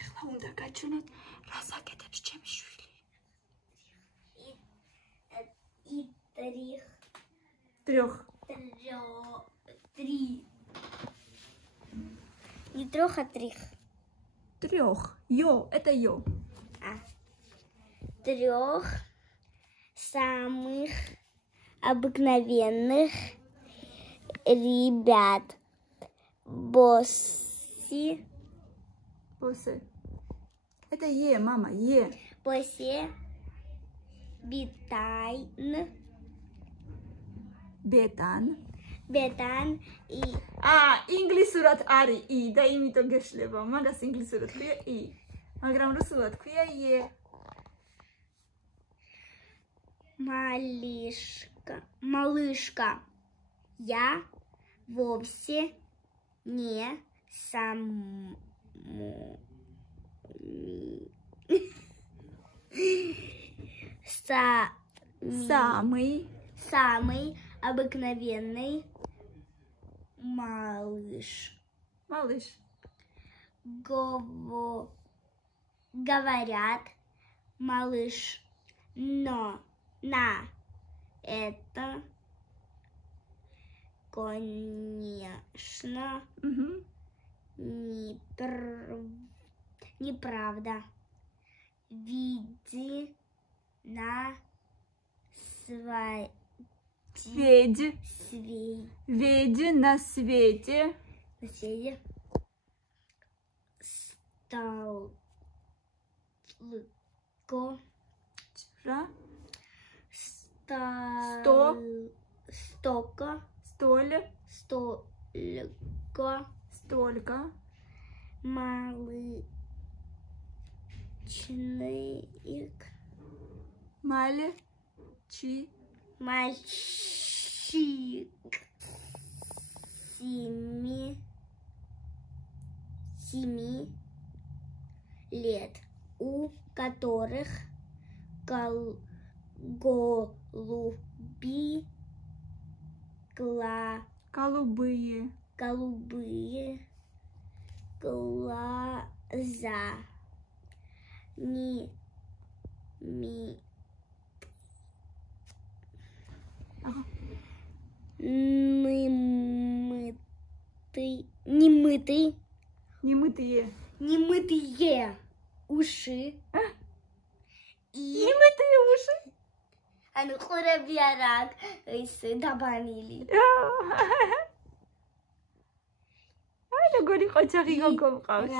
ეხლა უნდა გაჩვენოთ რას აკეთებს ჩემი შვილი. Трех. Не трех, а трих. Трех. Йо, это йо. Трех самых обыкновенных ребят. Босси. Босе. Это е, мама, е. Босе. Битайн. Бетан. Бетан и... ინგლისურად არის i და იმიტომ გეშლება. მაგას ინგლისურად ქვია i. მაგრამ რუსულად ქვია e. Малышка. Я вовсе не самый обыкновенный малыш. Малыш. Говорят, малыш, но на это, конечно, неправда. Ведь на свете. Столько. Мальчик 7 лет, у которых голубые глаза. Немытые уши. Немытые уши? Они хурабиарак добавили.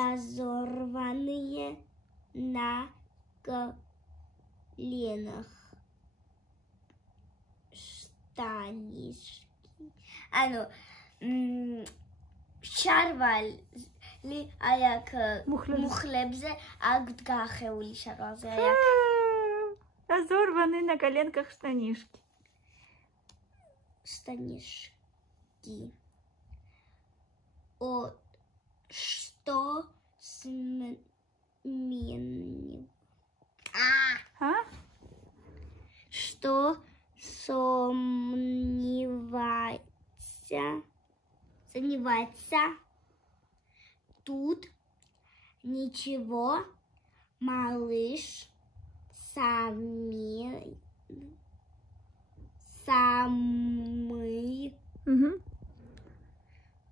Разорванные на коленах штанишки. Шарвали აიაკ მუხლებზე აქვთ გახეული შარვალზე აიაკ. Разорваны на коленках штанишки. Штанишки. Что сомневаться? Тут ничего, малыш, самый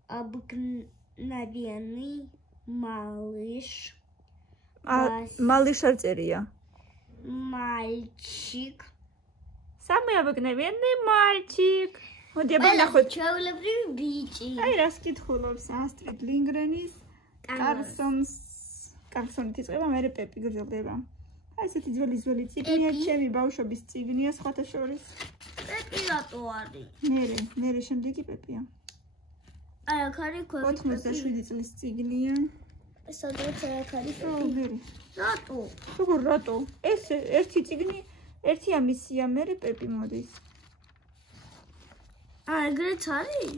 обыкновенный малыш. Малыш артерия. Мальчик. Самый обыкновенный мальчик. Вот я бы нахуй. Ай, раскидхуловс Астрид Лингреნის. კარლსონის იწყება, მერე პეპი გრძელდება. აი ესეთი ძველი წიგნია, ჩემი ბავშვობის წიგნია, სხვათა შორის. პეპი რატო არის? მერე შემდეგი პეპია. აი აქ არის 87 წლის წიგნია. სადაც აქ არის პეპი. რატო? როგორ რატო? ეს ერთი წიგნი, ერთი ამისია, მერე პეპი მოდის. აი ეგრეც არის?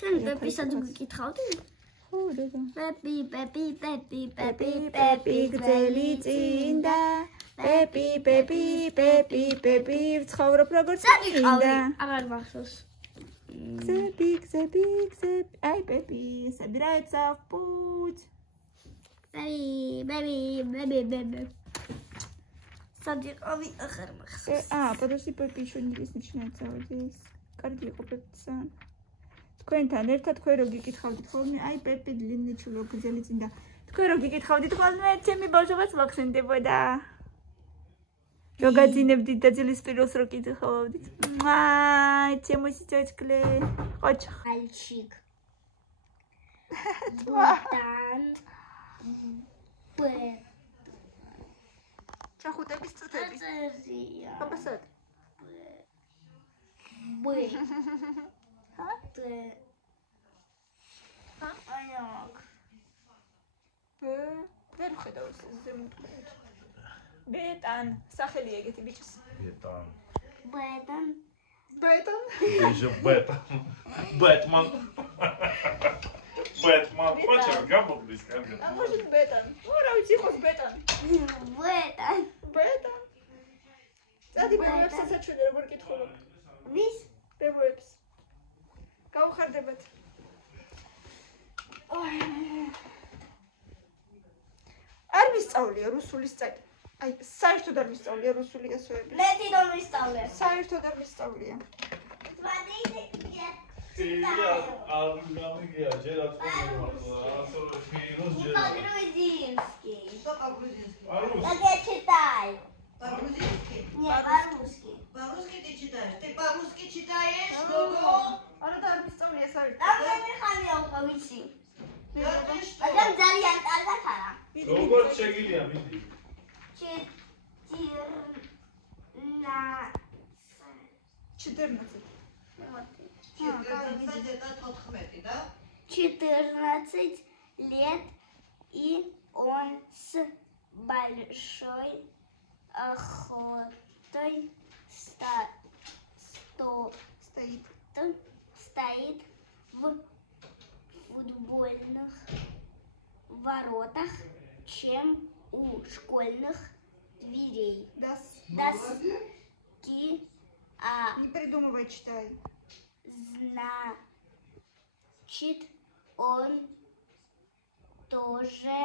შენ პეპისაც გიკითხავდი? Pepi, Pepi, Pepi, Pepi, Pepi, გრძელი წინდა. Pepi, Pepi, Pepi, Pepi, ვცხოვრობ როგორც წინდა. აღარ მახსოვს. გზები. აი, ბები, ესები რა ეცავ, პუც. Baby. Სადიყავი ახარ მახსოვს. პოდოსი ბები შენდის ნიშნავთ. კარგი იყო პეპცან. თქვენთან ერთად თქვენ რო გიკითხავდით ხოლმე, აი პეპი длинничуло გზელი წინდა. თქვენ რო გიკითხავდით ხოლმე, ჩემი ბავშვობაც მოხსენდებოდა. რო გაძინებდით და ძილის პიროს რო კითხავდით. ჩემოსი ჭოჭკლე. ოჩ. Мальчик. Богдан. ჩახუტების წუთები. აბასად. Аёк. ვერ ხედავ ეს ზემოთქვით. ბეტან, სახელი ეგეთი ბიჭის. Бэтмен. Déjà Batman. Хочешь гамбургер скажи? может бетан. Ура, уйти хоть бетан. Бетан. Зади бебებს საჩვენე როგორ კითხულობ. Ვის? ბებებს. გაუხარდებათ. არ ვისწავლია რუსულის წაკი. აი, საერთოდ არ ვისწავლია რუსული ასოები. მე თვითონ ვისწავლე. საერთოდ არ ვისწავლია. По-грузински. Что по-грузински? Как я читаю. По-грузински? Нет, по-русски. По-русски ты читаешь? Ты по-русски читаешь? Что? არა და არ ვისწავლია საერთოდ. Там я не хамил, повиси. Да ты что? А там ძალიან კარგად არა. როგორ შეგიძლია მიდი? 14. 14 это 14, да? 14 лет, и он с большой охотой стоит в футбольных воротах, чем у школьных дверей. Доски, Не придумывай, читай. Значит, он тоже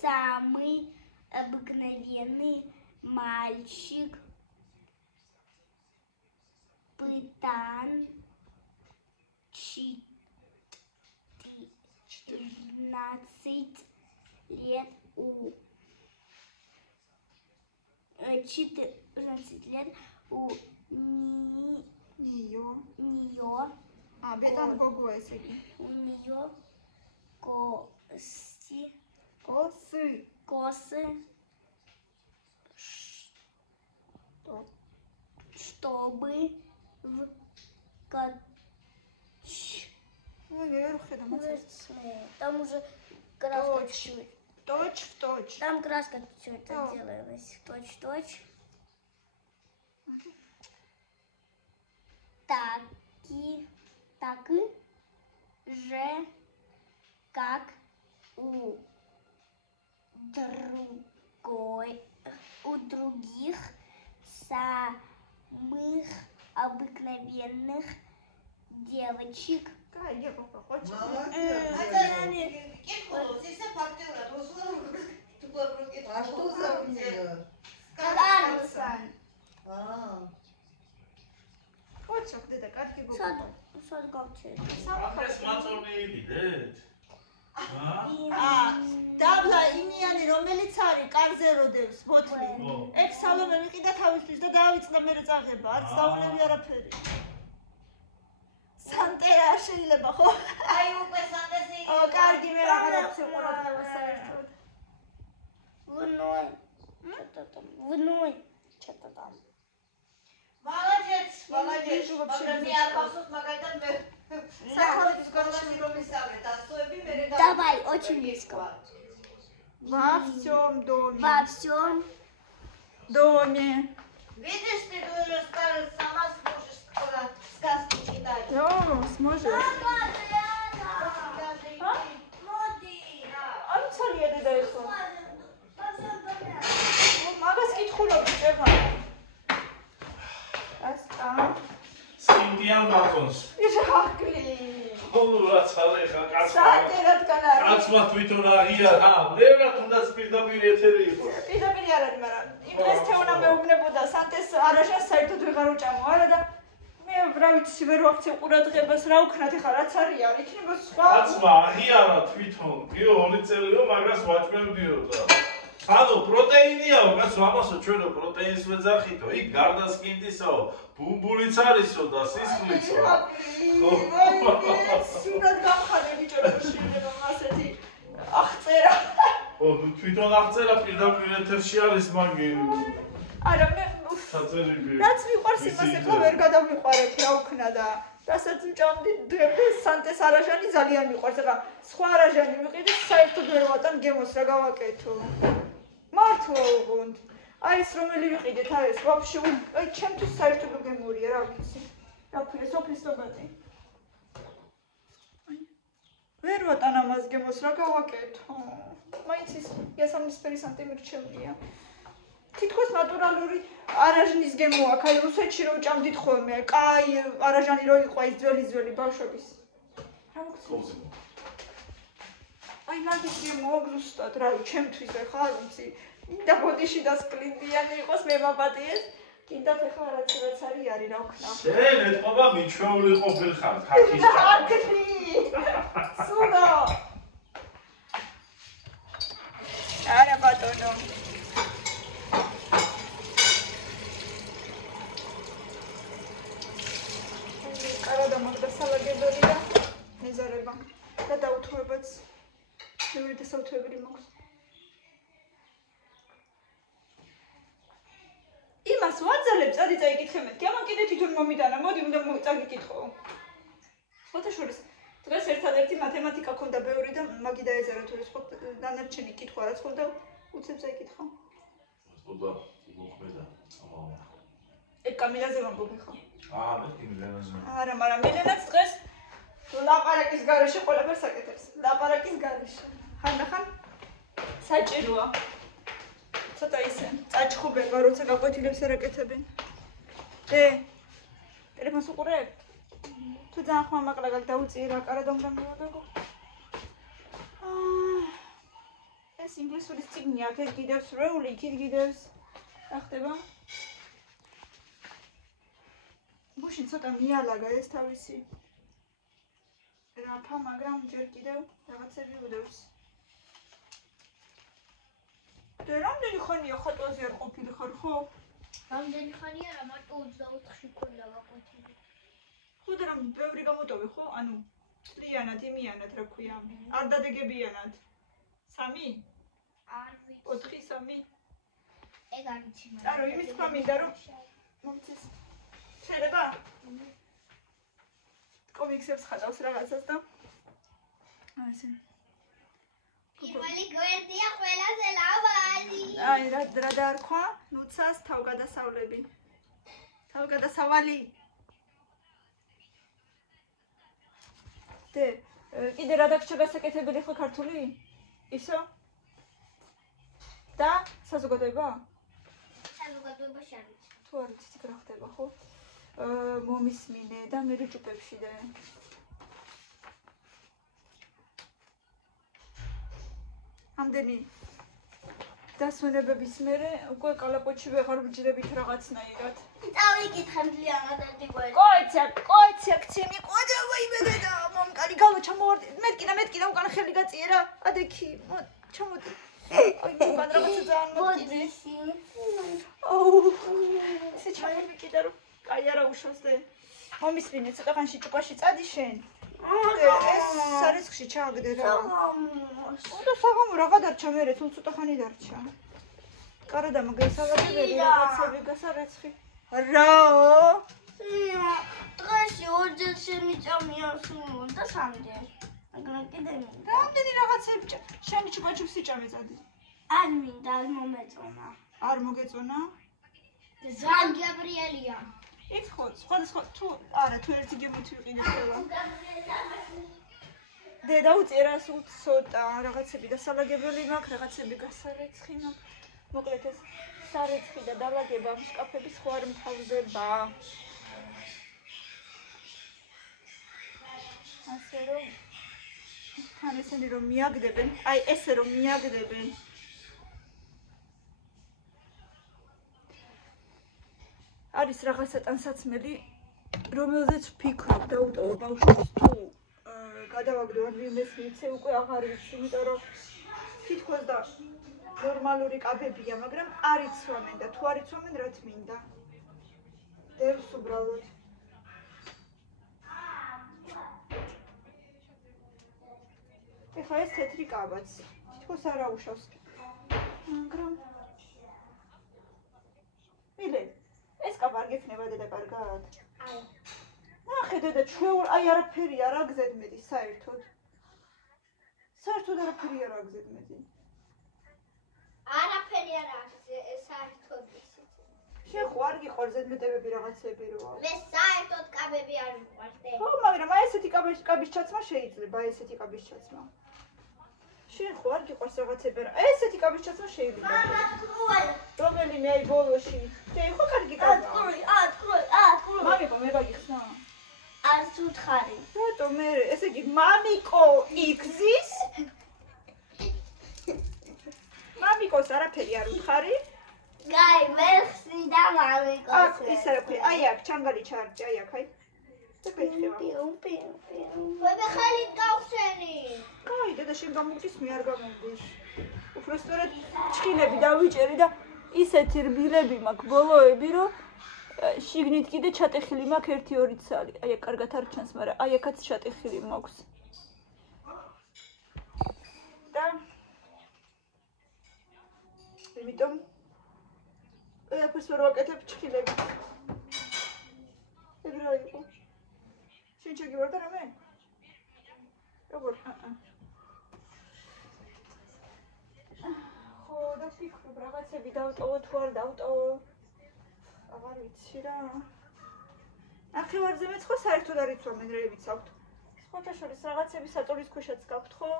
самый обыкновенный мальчик. Пытан 14 лет у 14 лет у Нее. нее Бетан гого ესეთი. у нее косы чтобы в Ой, я ხედავ მოცეს. там уже краска чуть-чуть. Точь в точь. Там краска чуть-чуть делалась. Точь-точь. Так же, как у других самых обыкновенных девочек. Молодец. А что за книга? Карлсон. Хочешь, где-то картки гого. Сад говчит. ამას მაწონეები დეთ. დაბლა იმიანი რომელიც არის კარზე როდევს ბოთლი. ეგ სალომე ვიყიდა თავისთვის და დაავიწყდა მე წაღება. არც დაულევი არაფერი. სანტერა შეიძლება ხო? Ai, უკვე სანტესი. კარგი მე რაღაცა შეყურებდა საერთოდ. Что-то там. Молодец. Давай, очень близко. Во всем доме. Во всем доме. Видишь, ты сама сможешь сказки читать. Сможешь. Ам цалია დედა ეხლა. მაგას კითხულობ ძება. ასკა. მარტონს. იშახლი. რა ცალე ხა კაცმა. საერთოდ განა. კაცმა თვითონ აღიარა. ნელა თუნდაც პირდაპირ ეთერი იყო. პირდაპირ არ არის, მაგრამ იმ დღეს თეონა მეუბნებოდა სანტეს არაშას საერთოდ ვეღარ უჭამო არა და მე რა ვიცი ვერ ვაქცევ ყურადღებას რა ვქნათ ეხლა რაც არია იქნება სხვა კაცმა აღიარა თვითონ. იო 2 წელიო მაგას ვაჭმევდიოდა. ანუ პროტეინიაო, კაცო, ამასო ჩვენო პროტეინს ვეძახითო. იქ გარდა სკინტისაო, ბუმბულიც არისო და სისხლიცო. სულად გამხადე ბიჭო რა შეიძლება ასეთი აღწერა. ო, თვითონ აღწერა პირდაპირ ეთერში არის მაგი. არა მე საწერილი. რაც მიყვარს იმას ეხლა ვერ გადავიყვარებ რა ვქნა და რასაც ვჭამდი დღემდე სანტეს არაჟანი ძალიან მიყვარს. ეხლა სხვა არაჟანი ვიყიდე საერთოდ ვერ ვატან გემოს რა გავაკეთო. მართლა უგონთ. აი ეს რომელი ვიყიდეთ არის ვაფშე აი ჩემთვის საერთოდ გემურია რა ვიცი. რა ქვია სოფლის ტობატი. ვერ ვატან ამას გემოს რა გავაკეთო. მაინც ის იასამნისფერი სანტიმირჩეულია. თითქოს ნატურალური არაჟნის გემო აქვს. აი რუსეთში რო ჭამდით ხოლმე. კაი არაჟანი რო იყო ის ძველი ბავშვების. რა მოგწონს? აი მაგის გემო ზუსტად რა ჩემთვის ახლა არ ვიცი. და ბოდიში დასკლინდიანი იყოს მე მაპატიეს. კიდათ ახლა რაც არის რა ვქნა. შენ ეთყობა მიჩვეული ყოფილხარ ხაქის ხაქი. სულო. არა ბატონო. კარადა მაგდასალაგებელი და მეზარება და დაუთმობაც მეორე დასაუთმებელი მაქვს. იმას ვაძალებ წადი წაიკითხე მეთქი, ამან კიდე თვითონ მომიტანა, მოდი უნდა წაგიკითხო. ფოტოშორის დღეს ერთადერთი მათემატიკა ქონდა ბევრი და მაგი დაეზარა თუ სხვა დანარჩენი კითხვა რაც ხონდა უცებ წაიკითხა. ოდა მოხმედა ამამა. ეგ კამილაზე ვამბობ ხო? მე კამილაზე. არა, მაგრამ მელენაც დღეს ლაპარაკის გარეშე ყველაფერს აკეთებს. ლაპარაკის გარეშე. ხანდახან საჭიროა. ცოტა ისე წაჭხუბება, როცა გაკვეთილებს არ აკეთებენ. ტელეფონს უყურებ? თუ ძალიან ხმამაღლა გაქვს დაუწიე რა კარად უნდა მივადაგო. ეს ინგლისურის წიგნი აქ გიდევს რეული, იქით გიდევს. რა ხდება? მუშინ ცოტა მიალაგა ეს თავისი რაფა, მაგრამ ჯერ კიდევ რაღაცები უდევს. და რამდენი ხანია ხატვაზე არ ყოფილი ხარ ხო? რამდენი ხანია რა მარტო 24-ში ქონდა გაკვეთილი. ხო და რამ ბევრი გამოტოვე ხო? ანუ წლიანად, იმიანად რა ქვია? არ დადეგებიანად. 3? არ ვიცი. 4, 3? ეგ არ ვიცი. არო იმის თქვა მინდა რომ მომწეს. შეიძლება? კომიქსებს ხატავს რაღაცას და ასე. პირველი გვერდია ყველაზე ლავალი. აი რა დაარქვა? ნუცას თავგადასავლები. თავგადასავალი. კიდე რა დაგჭირდა გასაკეთებელი ხო ქართული? ისო? და საზოგადოება? საზოგადოებაში არ ვიცი. თუ არ ვიცით რა ხდება ხო? მომისმინე და მე ჯუპებში და ამდენი დასვენებების მერე უკვე კალაპოჩი ვეღარ ვჯდებით რაღაცნაირად. წავიკითხე მძლიანად ერთი გვერდი. კოიცია ქცემი ყოდა ვაიმე და მომკარი გავა ჩამოვარდი. მეტკინა უკან ხელი გაწიერა. ადექი ჩამოდი. აი უკან რაღაცა ძალიან მოტკინე. ესე ჩამოვიკიდა რომ კაი არა უშავს და მომისმინე ცოტა ხანში ჭუპაში წადი შენ. ეს სარისხში ჩააგდე რა. უნდა საღამო რაღა დარჩა მერე თუ ცოტა ხანი დარჩა. კარადა მაგასალაგებელი რაღაცები გასარეცხი. რაო? დღეში ორჯერ შემიწამია სულ და სამდე. მაგრამ კიდე მინდა. რამდენი რაღაცები შენი ჭუპაჩუპსი ჭამე წადი. არ მინდა, არ მომეწონა. არ მოგეწონა? ზან გაბრიელია. იქ ხო, სხვა თუ არა, თუ ერთი გემოთ ვიყიდეთ ყველა. დედა უწერა სულ ცოტა რაღაცები დასალაგებელი მაქვს, რაღაცები გასარეცხი მაქვს. მოკლედ ეს სარეცხი და დალაგება შკაფების ხო არ მთავრდება. თან ესენი რომ მიაგდებენ, აი ესე რომ მიაგდებენ. არის რაღაცა ტანსაცმელი, რომელზეც ვფიქრობ დაუტოვო ბავშვებს თუ გადავაგდო ვინმეს მიცე უკვე აღარ ვიცი, იმიტომ რომ თითქოს და ნორმალური კაბებია, მაგრამ არ იცვამენ და თუ არ იცვამენ რაც მინდა. დევს უბრალოდ. ეხლა ეს თეთრი კაბაც, თითქოს არ აუშავს. მაგრამ მილე ეს კაბა არ გექნება დედა კარგად? აი. ნახე დედა ჩვეულ აი არაფერი არ აგზედმედი საერთოდ. საერთოდ არაფერი არ აგზედმედი. არაფერი არ არის საერთოდ ისიც. შენ ხო არ გიყვარ ზედმეტებები რაღაცები რო აქვს? მე საერთოდ კაბები არ მიყვარს. ხო, მაგრამ აი ესეთი კაბის ჩაცმა შეიძლება, აი ესეთი კაბის ჩაცმა. შენ ხო არ გიყვარს რაღაცები რა? აი ესეთი კაბის ჩაცმა შეიძლება. რომელიმე აი ბოლოში. შენ ხო კარგი კაბაა? ატკროი. მამიკო მე გაგიხსნა? არც უთხარი. რატო მე ესე იგი მამიკო იგზის? მამიკოს არაფერი არ უთხარი? გაი, მე ხსნიდა მამიკოს. აქ ისე რა ქვია, აი აქ ჩანგალი ჩარჭი, აი აქ აი. პი. მე ხალით გავხსენი. კაი, დედა შენ გამოგწისმი არ გამომდის. უფრო სწორად ჩხილები დავიჭერი და ისეთი რბილები მაქვს ბოლოები, რომ შიგნით კიდე ჩატეხილი მაქვს 1-2 ცალი. აი აქ კარგად არ ჩანს, მაგრამ აი აქაც ჩატეხილი მაქვს. და იმიტომ ყველაფერს ვერ ვაკეთებ ჩხილებით. ეგ რა იყო? შენ ჩაგივარ და რამე? როგორ? ხო, და ფიქრობ რაღაცები დავტოვო თუ არ დავტოვო. აღარ ვიცი რა. ნახევარზე მეც ხო საერთოდ არ იცვამენ რეებიც აქვთ. სხვათა შორის რაღაცები საწოლის ქვეშაც გაქვთ ხო?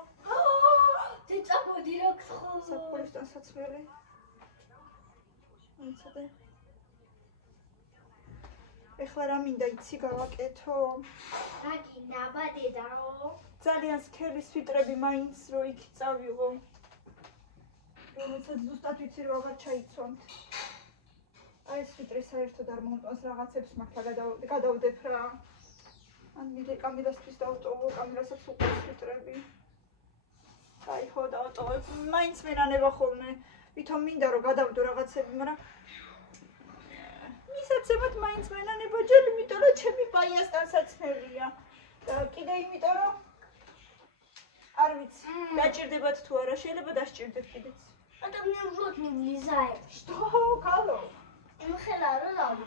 დეწამოდი რა გთხოვ. საფულის ტანსაცმელი. მიცადე. ეხლა რა მინდა იცი გავაკეთო? აგი ნაბადედაო. ძალიან სქელი სვიტრები მაინც რო იქ წავიღო. რომელსაც ზუსტად ვიცი რომ აღარ ჩაიცვამთ. აი ეს სვიტრი საერთოდ არ მომწონს რაღაცებს მართლა გადავდებ რა. ან მიდე კამილასთვის დავტოვო, კამილასაც უყვარს სვიტრები. აი ხო დავტოვებ. მაინც მენანება ხოლმე. ვითომ მინდა რომ გადავდო რაღაცები, მაგრამ მისაცემად მაინც მენანება ჯერ იმიტომ რომ ჩემი ბაიას ტანსაცმელია. და კიდე იმიტომ რომ არ ვიცი, დაჭირდებათ თუ არა, შეიძლება დასჭირდეთ კიდეც. და მე ვжот მიზაე. Что? Кало? იმხელა რა დავი.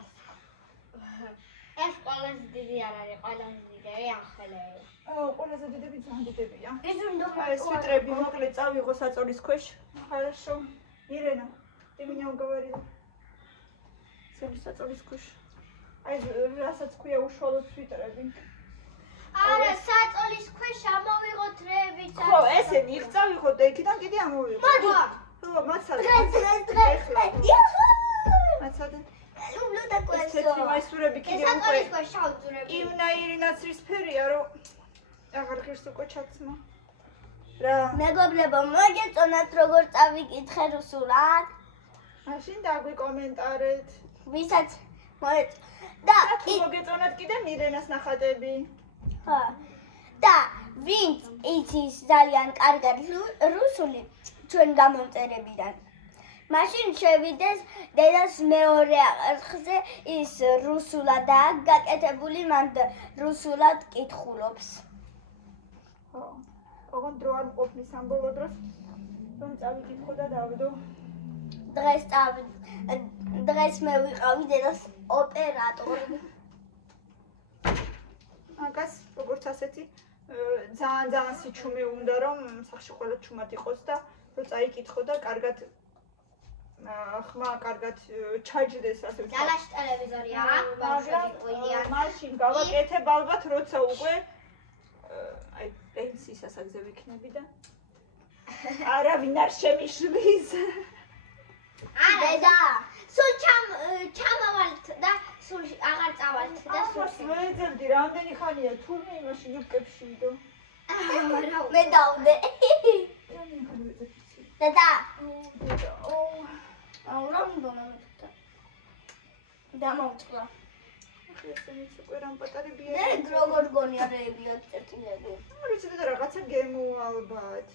ეს ყველაზე დიდი არ არის, ყველაზე დიდი ახლა. ყველაზე დიდები ძალიან დიდებია. ეს უნდა ეს სვიტრები მოკლედ წავიღო საწოლის ქვეშ. Хорошо. Ирена, ты меня уговорила. Წავიღო საწოლის ქვეშ. აი რასაც ქვია უშუალოდ სვიტრები. არა, საწოლის ქვეშ ამოვიღოთ რეებიც. ხო, ესენი იქ წავიღოთ და იქიდან კიდე ამოვიღოთ. მოდი. ხო, მაცადე. დღეს. მაცადე. ლუბლო და კვესო. ესეთი მაისურები კიდე უკვე. საწოლის ქვეშ შავძურები. იმნაირი ნაცრისფერია, რომ აღარ ღირს უკვე ჩაცმა. რა? მეგობრებო, მოგეწონათ როგორ წავიკითხე რუსულად? მაშინ დაგვიკომენტარეთ. ვისაც და თუ მოგეწონათ კიდე მირენას ნახატები. ხო. და ვინც იცის ძალიან კარგად რუსული ჩვენ გამომწერებიდან. მაშინ შევიდეს დედას მეორე არხზე ის რუსულადაა გაკეთებული, მან რუსულად კითხულობს. ხო. ოღონდ დრო არ მყოფნის ამ ბოლო დროს, რომ წავიკითხო და დავდო. დღეს მე ვიყავი დედას ოპერატორი. აკას როგორც ასეთი ძალიან სიჩუმე უნდა რომ სახში ყველა ჩუმად იყოს და რომ წაიკითხო და კარგად ხმა კარგად ჩაჯდეს ასე ვთქვათ. დალაშ ტელევიზორია აქვს, ბავშვები ყოლიან. მაშინ გავაკეთებ ალბათ როცა უკვე აი პენსიის ასაგზე ვიქნები და არავინ არ შემიშლის. დედა სულ ჩამავალთ და სულ აღარ წავალთ და სულ ვეძებდი რამდენი ხანია თურმე იმაში ჯუბკებში და მე დავდე დედა რა უნდა მომეწოთა დამოვწყდა ესენიც უკვე რამ პატარებია მე როგორ გონია რეებია წერტილები არ ვიცი და რაღაცა გემოვა ალბათ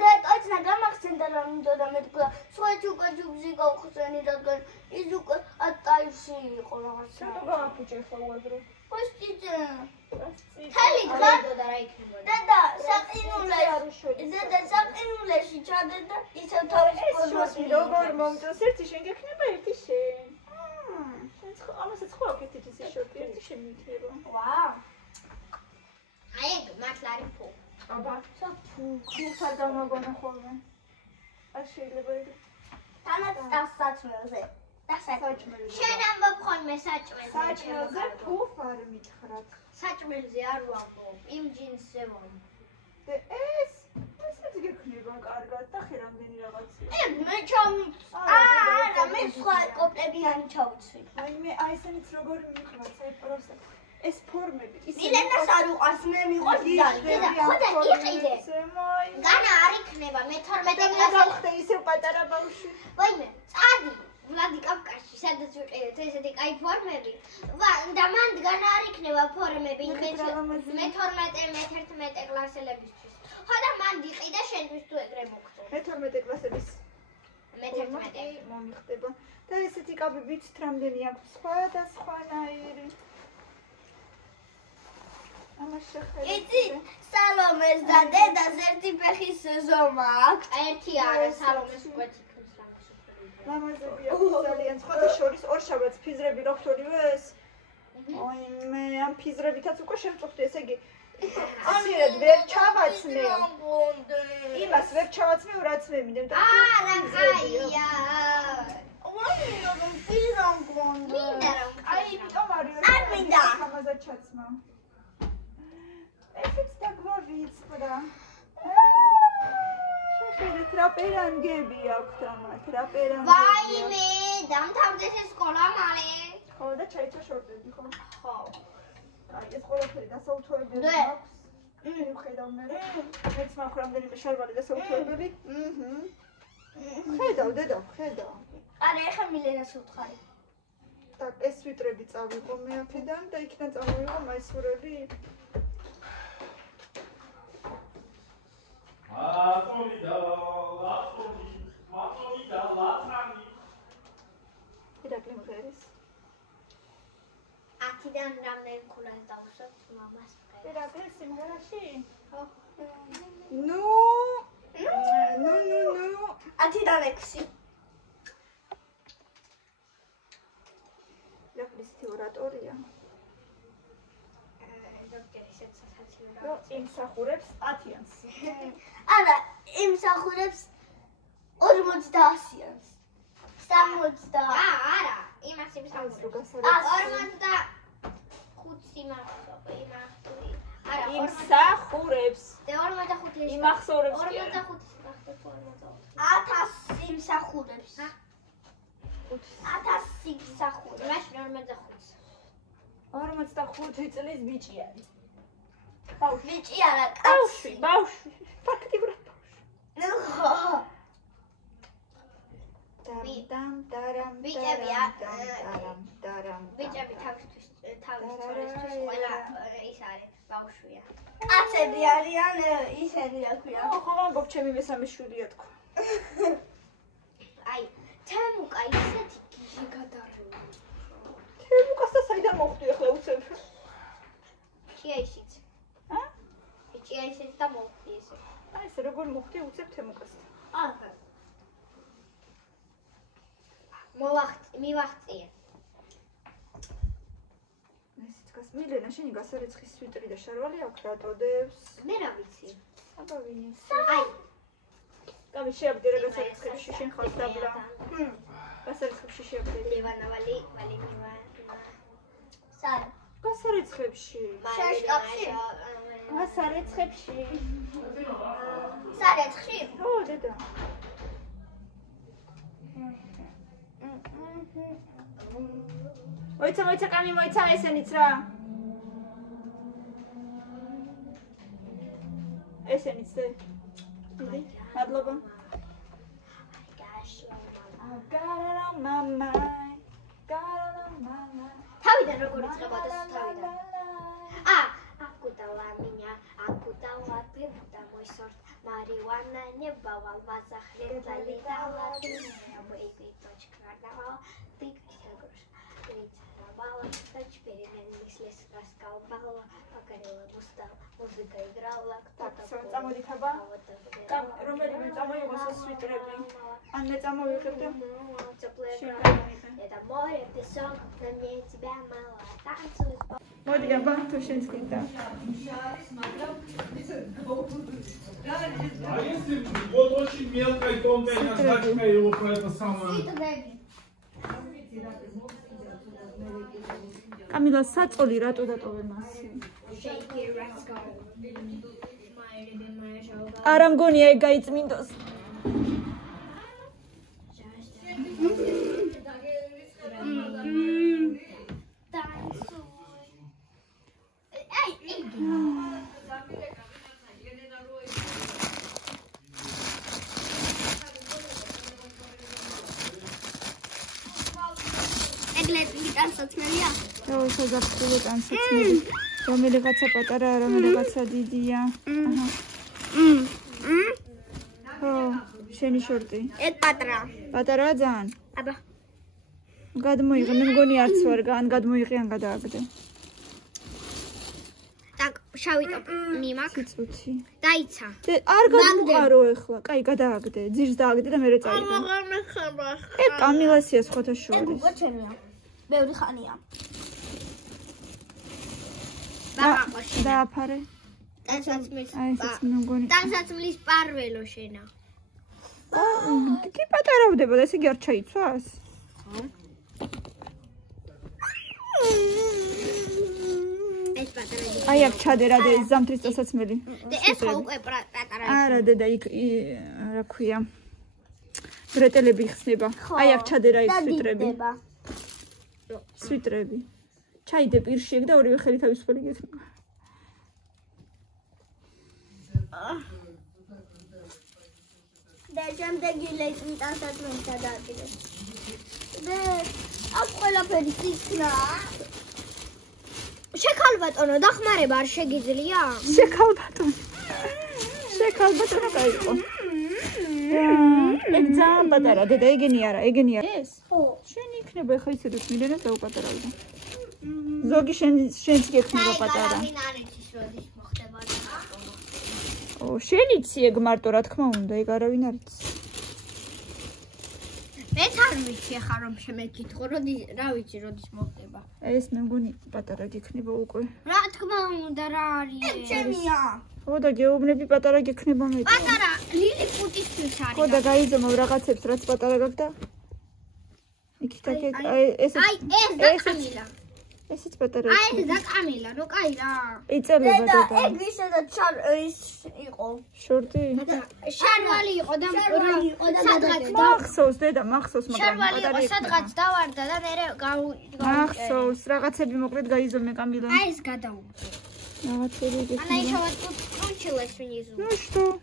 და точно გამახსენდა რომ უნდა მე თქვა სხვაჯი უკვე ჯუბზი გავხსენი რადგან ის უკვე ატაიში იყო რაღაცა რა გავაფუჭე ხო უაზრო პოსტიძე თელი დღე დედა საყინულეში ჩადე და ისევ თავის ეს როგორ მომწონს ერთი შენ გექნება ერთი შენ ამასაც ხო აქვს ერთი შორტი ერთი შენ მიქნება ვაუ აი მართლა არის ფუ აბა ხუთა დამაგონა ხოლმე არ შეიძლება იგი თანაც დასაჭმელზე საჭმელზე შენ ამბობ ხოლმე საჭმელზე საჭმელზე ფუფ არ მითხრათ საჭმელზე არ ვამბობ იმ ჯინსზე ვამბობ ესეც გექნება კარგად და ხე რამდენი რაღაცია მე არა მე სხვა კოპლებიანი ჩავცვი აი მე აი ესენიც როგორი მითხრათ საერთოდ ეს ფორმები მილენას არ უყარს მე მიყვარს ზალი და ხოდა იყიდე განა არ იქნება მე 12 კლასში გავხდე ისევ პატარა ბავშვი ვაიმე წადი ვლადიკავკაზში სადაც ვიყიდეთ ესეთი კაი ფორმები და მან განა არ იქნება ფორმები მე 12 მე 11 კლასელებისთვის ხოდა მან ვიყიდე შენთვის თუ ეგრე მოგწო მე 12 კლასების მე 11 მომიხდება და ესეთი კაბებიც რამდენი აქვს სხვა და სხვანაირი იცი სალომეს და დედას ერთი ფეხის ზომა აქვს ერთი არა სალომეს უკვე თითქოს ლამაზებია ძალიან სხვათა შორის ორშაბათს ფიზრები რა ხტორივეს აი მე ამ ფიზრებითაც უკვე შევწუხდი ესე იგი ამიერად ვერ ჩავაცნე იმას ვერ ჩავაცნე რაც მე მინდა არა კაია ვაი რომ ფიზრამ გონდა აი იმიტომ არის არ მინდა ამაზე ჩაცმა ესეც დაგვავიწყდა შეხედეთ რა პერანგები აქვთ ამათ რა პერანგები ვაიმე დამთავრდეს ეს სკოლა მალე ხო და ჩაიცა შორტები ხო ხო აი ეს ყველაფერი დასაუთოებელი აქვს ხედავ მე მეც მაქვს რამდენიმე შარვალი დასაუთოებელი ხედავ დედა ხედავ არა ეხა მილენას უთხარი და ეს სვიტრები წავიღო მე აქედან და იქიდან წამოვიღო მაისურები მატონი და ლატრანი ირაკლი მღერის 10-დან რამდენი ქულას დავუსვათ მამას ირაკლი სიმღერაში ხო ნუ 10-დან 6 ირაკლის თეორატორია იმსახურებს 10-იანს. არა, იმსახურებს 40-იანს. 60. არა, იმას იმსახურებს. 45 იმახსოვს. არა, იმსახურებს. და 45 იმახსოვრებს. 45 1000 იმსახურებს. 1000 იმსახურებს. მაშინ 45. 45 წლის ბიჭი არის. ბიჭი არა, კაცი. ბავშვი. ფაქტიურად ბავშვი. ნუ ხო. ბიჭები თავისთვის ცხოვრისთვის ყველა ის არის ბავშვია. კაცები არიან ისეთი რა ქვია. ხო, ამბობ ჩემი მესამე შვილია თქო. აი, თემუკა ისეთი გიჟი გადარეული. თემუკას და საიდან მოხვდი ახლა უცებ? ჭიაიშიც. ჭიაიშიც და მოხვდი ესე. აი ეს როგორ მოხვდი უცებ თემუკასთან? აჰა. მივახციე. ესეც მილენა შენი გასარეცხის სვიტრი და შარვალი აქვს რატოდებს? მე რა ვიცი. აბა ვინეს? აი. გამი შეაბდერე გასარეცხებში შენ ხარ დაბლა. გასარეცხებში შეაბდერე. ლევანავალი, ვალიმივა. სად? გასარეცხებში. შეშკაფში. გასარეცხებში. სარეცხში? ხო, დედა. მოიცა კამი მოიცა ესენიც რა. ესენიც და. მადლობა. თავიდან როგორ იწყებოდა თავიდან? Акудала меня, акудала ты, домой сорт марихуана не бывал, вазахлета летала ты, baby, точка карнавала, ты груш, рецевала, точь переменились, лес расколбала, покорила устал, музыка играла, кто-то это море, песок, на мне тебя мало, танцует. მოდი აბა თუ შენს გინდა. აი ეს ბოლოში მიალკაი კონტეინერს დაჭმე უყურება სამან. კამილა საწოლი რატო დატოვე მასზე? არა მგონია ეგ გაიწმინდოს. საზაფხულო ტანსაცმელი. რომელიღაცა პატარა, რომელიღაცა დიდია. აჰა. ხო, შენი შორტი. ეგ პატრა. პატარაა ძალიან? აბა. გადმოიღე, მე მგონი არც ვარ, ან გადმოიღე, ან გადააგდე. так, შავი ტოპი მიმაქ. წუთი. დაიცა. არ გადმოყარო ეხლა. კაი, გადააგდე. ძირს დააგდე და მერე წაიღე. ეგ კამილასია სხვათა შორის. გოჩენია. ბევრი ხანია. დააფარე. ტანსაცმლის. აი, ესეც მე მგონი. ტანსაცმლის პარველო შენა. კი პატარავდება, ესე იგი არ ჩაიცვას? ხო. ეს პატარა. აი აქ ჩადერა და ზამთრის ტანსაცმელი. და ეს ხო უკვე პატარა. არა, დედა იქ რა ქვია. ბრეტელები იხსნება. აი აქ ჩადერა იქ სვიტრები. სვიტრები. ჩაიდე პირში ეგ და ორივე ხელი თავისუფალი გექნება. და შემდეგი ლეიტმ ტანსაცმელს გადააკიდე. და აქ ყველაფერი იქნა. შეკალბატონო, დახმარება არ შეგიძლია? შეკალბატონო გაიყო. ეგ ძალიან პატარა, დედა, ეგენი არა, ეგენი არა. ეს? ხო. შენი იქნება ხა ისედაც მილენად დაუპატარავდა. ზოგი შენც გექნება პატარა. ვინ არ იცის როდის მოხდება და ო, შენ იცი ეგ მარტო რა თქმა უნდა, ეგ არავინ არ იცი. მეც არ ვიცი ახლა რომ შემეკითხო, რა ვიცი როდის მოხდება. ეს მე მგონი პატარა გექნება უკვე. რა თქმა უნდა, რა არის? ეგ ჩემია. ხო და გეუბნები პატარა გექნება მეტი. პატარა ლილი პუტისთვის არის. ხო და გაიძმო რაღაცებს რაც პატარა გაქვს და იქით აქ აი ეს ეს კამილა. ესეც პატარა. აი ეს და კამილა, რო კაი რა. იწელება და ეგ ისედაც ის იყო. შორტი? შარვალი იყო და სადღაც მახსოვს დედა, მახსოვს, მაგრამ შარვალი იყო სადღაც დავარდა და მე მახსოვს, რაღაცები მოკლედ გაიზომე კამილა. აი ეს გადაუგდე. რაღაცები Она еще вот тут крутилась внизу. Ну что?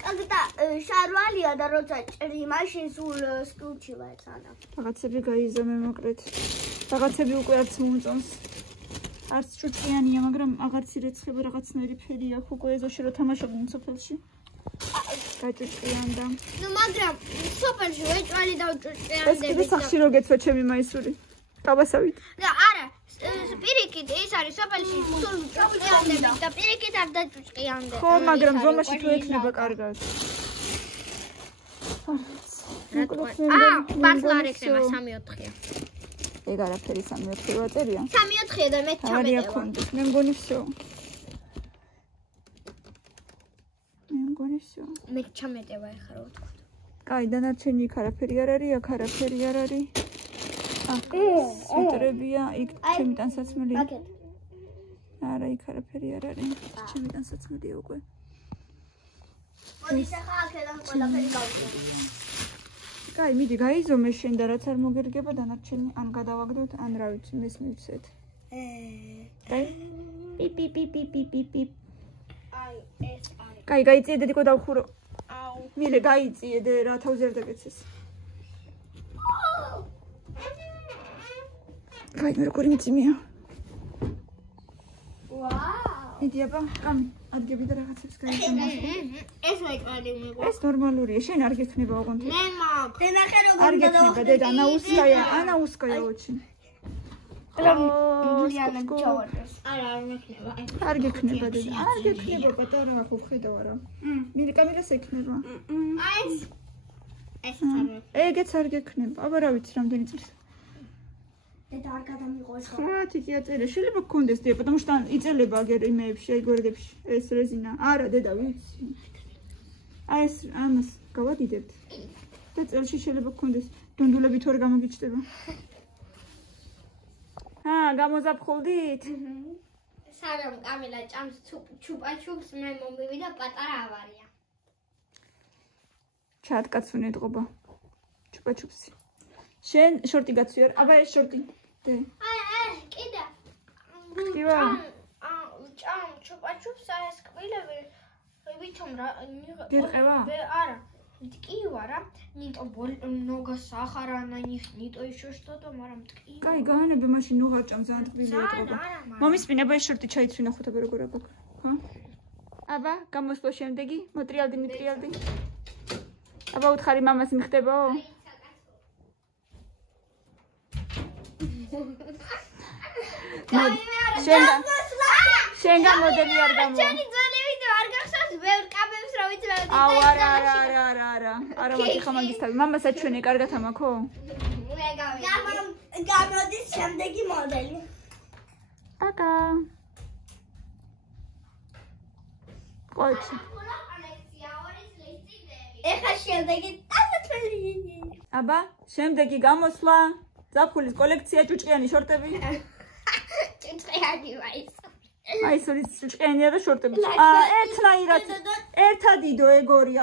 Когда шарвалия да роца ჭრი, მაშინ სულ скручивается она. რაღაცები გაიზომე მოკლედ. რაღაცები უკვე არც მომწონს. არც ჭუჭყიანია, მაგრამ აღარც ირეცხება რაღაცნაირი ფერი აქვს უკვე ეზოში რო თამაშობდნენ სოფელში. გაჭუჭყიანდა. Ну, მაგრამ სოფელში ვეჭვალი დავჭუჭყიანდები. ეს კიდე სახში რო გეცვა ჩემი მაისური. კაბასავით. და არა, პირიქით ის არის სოფელში სულ ჭუჭყიანდები და პირიქით არ დაჭუჭყიანდები. ხო, მაგრამ ზომაში თუ ექნება კარგად. პარსლა არ ექნება 3-4-ია. ეგ არაფერი 3-4 ვატერია. 3-4-ია და მე 19. არია კონდეს, მე მგონი всё. მე ჩამეტევა ეხლა რა ვთქვა. კაი, დანარჩენი იქ არაფერი არ არის, აქ არაფერი არ არის. სვიტრებია, იქ ჩემი ტანსაცმელი. არა, იქ არაფერი არ არის. ჩემი ტანსაცმელია უკვე. მოდი ახლა აქედან ყველაფერი გავუშვი. კაი, მიდი, გაიზომე შენ და რაც არ მოგერგება დანარჩენი, ან გადავაგდოთ, ან რა ვიცი, მეს მივცეთ. კაი? პიპ. აი, ეს არის. კაი, გაიწიე დედიკო დავხურო. აუ. მილე გაიწიე და რა თავზე არ დაგეცეს. კაი, მე როგორი მძიმეა. ვაუ. მიდი აბა, კამი, ადგები და რაღაცებს გაიგამაშო. ეს ვაიწყალი მეგო. ეს ნორმალურია, შენ არ გექნება ოღონდ. მე მაგ. მე ნახე როგორ არ გექნება დედა, ანა უსკაია ოჩი. არ მექნება. არ გექნება დედა. არ გექნება პატარა ახო ხედავ არა. მილე კამერას ექნება. ეს არის. ეგეც არ გექნება. აბა რა ვიცი რამდენი წლის. დედა არ გადამიყოს. რა თქია წერე, შეიძლება გქონდეს დედა, потому что იწელება აგერ იმეებში, აი გორდებში. ეს რეზინა. არა დედა, ვიცი. აი ეს ამას გავადიდებთ. და წელში შეიძლება გქონდეს დონდულები თუ არ გამოგიჩნდება. გამოზაფხულდით? სანამ კამილა ჭამს ჩუპაჩუპს მე მომივიდა პატარა ავარია. ჩაატკაცუნე ეთყობა. ჩუპაჩუპსი. შენ შორტი გაცვიარ. აბა ეს შორტი. დე. აი, კიდე. ხტივა? ჭამ ჩუპაჩუპს ეს კბილები. ვითომ რა გერყევა? არა. მტკივა რა. ნიტო ნოგას ახარა ნიტო იშოშტო მაგრამ მტკივა. კაი, გაანებე მაშინ ნუღარ ჭამ ძალიან ტკბილი ეთყობა. მომისმინება ეს შორტი ჩაიცვინა ხუთ აბა როგორ აბა. ხო? აბა, გამოსვლა შემდეგი, მოტრიალდი. აბა უთხარი მამას მიხდებაო? შენ გამოდელი არ გამო. ჩემი ძველი ვიდეო არ გახსოვს ბევრ კაბებს რა ვიცი რა. აუ არა. არა მათი მაგის თავი. მამას აჩვენე, კარგად ამაქო? მე გამოდის შემდეგი მოდელი. აკა. ყოჩი. ეხა შემდეგი დაწველი. აბა, შემდეგი გამოსვლა. ზაფხულის კოლექცია ჭუჭყიანი შორტები. ჭუჭყიანი ვაის. აი სული ჭუჭყიანია და შორტები. ერთნაირად. ერთადიდო ეგორი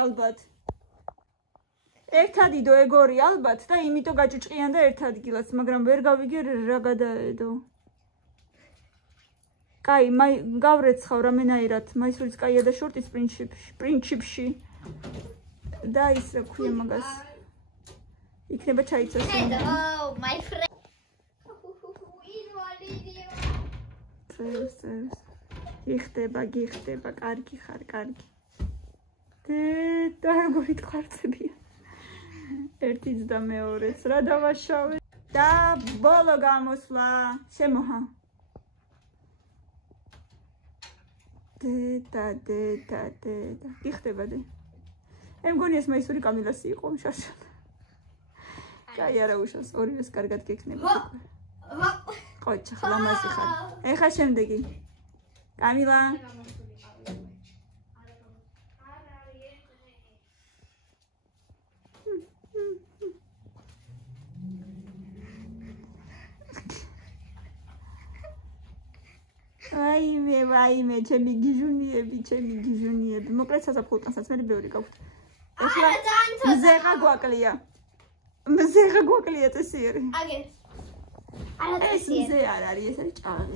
ალბათ. და იმიტომ გაჭუჭყიან და ერთ ადგილას, მაგრამ ვერ გავიგე რა გადაედო. კაი, გავრეცხავ რამენაირად, მაისულის კაია და შორტი პრინჩიპში. და ის რა ქვია მაგას. იქნება ჩაიცოს. Hello, my friend. გიხდება, კარგი ხარ, კარგი. და როგორი ტყარწებია. ერთიც და მეორეც რა დავაშავე. და ბოლო გამოსვლა. შემოჰა. დედა. გიხდება დე. მგონი ეს მაისური კამილასი იყო შაშა. კაი არა უშავს, ორივეს კარგად გექნება. ყოჩა, ლამაზი ხარ. ეხა შემდეგი. კამილა. ვაიმე, ჩემი გიჟუნიები. მოკლედ საზაფხულტანსაც მე ბევრი გაქვთ. ეხლა მზეღა გვაკლია წესიერი. აგერ. ეს მზე არ არის, ეს არის ჭაღი.